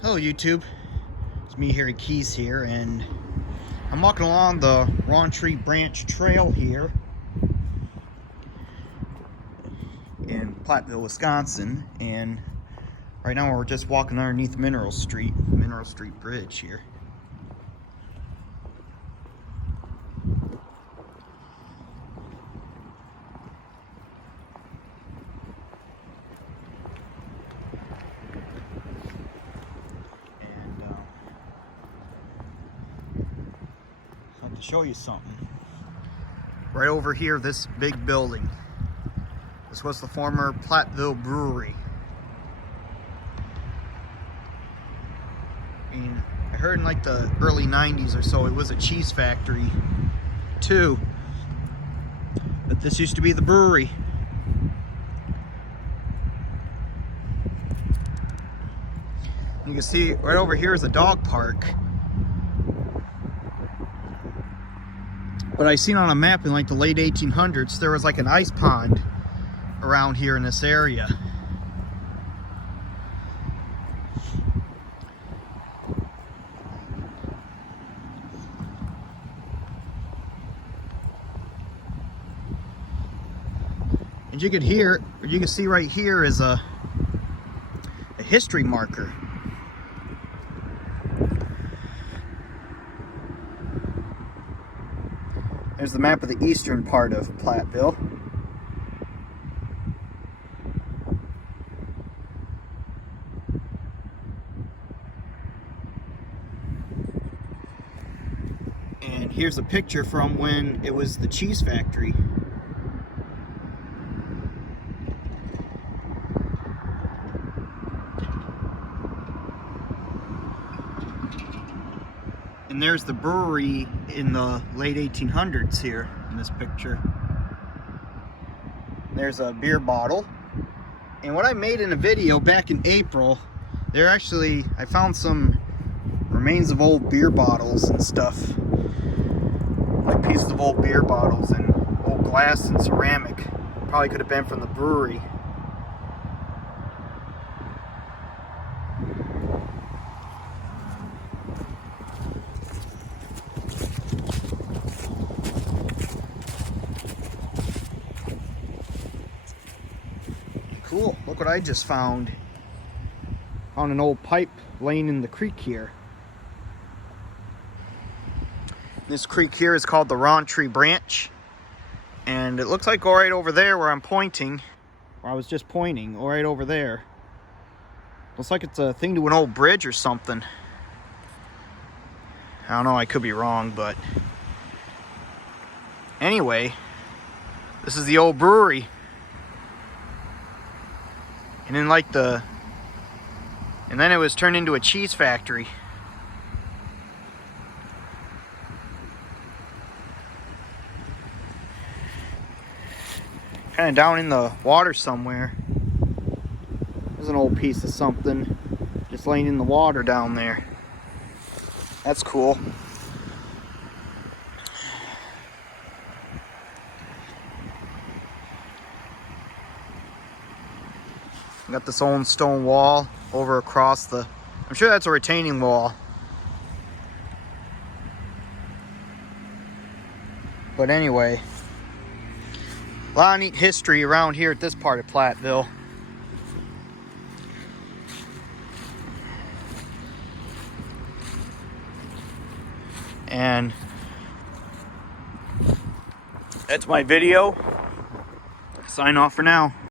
Hello YouTube, it's me, Harry Keys here, and I'm walking along the Rowntree Branch Trail here in Platteville, Wisconsin, and right now we're just walking underneath Mineral Street Bridge here. To show you something. Right over here, this big building. This was the former Platteville Brewery. And I heard in like the early 90s or so it was a cheese factory too. But this used to be the brewery. You can see right over here is a dog park. But I seen on a map in like the late 1800s, there was like an ice pond around here in this area. And you can see right here is a history marker. There's the map of the eastern part of Platteville. And here's a picture from when it was the cheese factory. And there's the brewery in the late 1800s here in this picture. There's a beer bottle. And what I made in a video back in April, I found some remains of old beer bottles and stuff. Like pieces of old beer bottles and old glass and ceramic. Probably could have been from the brewery. Cool, look what I just found on an old pipe laying in the creek here. This creek here is called the Rowntree Branch, and it looks like right over there where I'm pointing, where I was just pointing, right over there. Looks like it's a thing to an old bridge or something. I don't know, I could be wrong, but anyway, this is the old brewery. And then it was turned into a cheese factory. Kind of down in the water somewhere. There's an old piece of something just laying in the water down there. That's cool. Got this old stone wall over across the... I'm sure that's a retaining wall. But anyway, a lot of neat history around here at this part of Platteville. And that's my video. Sign off for now.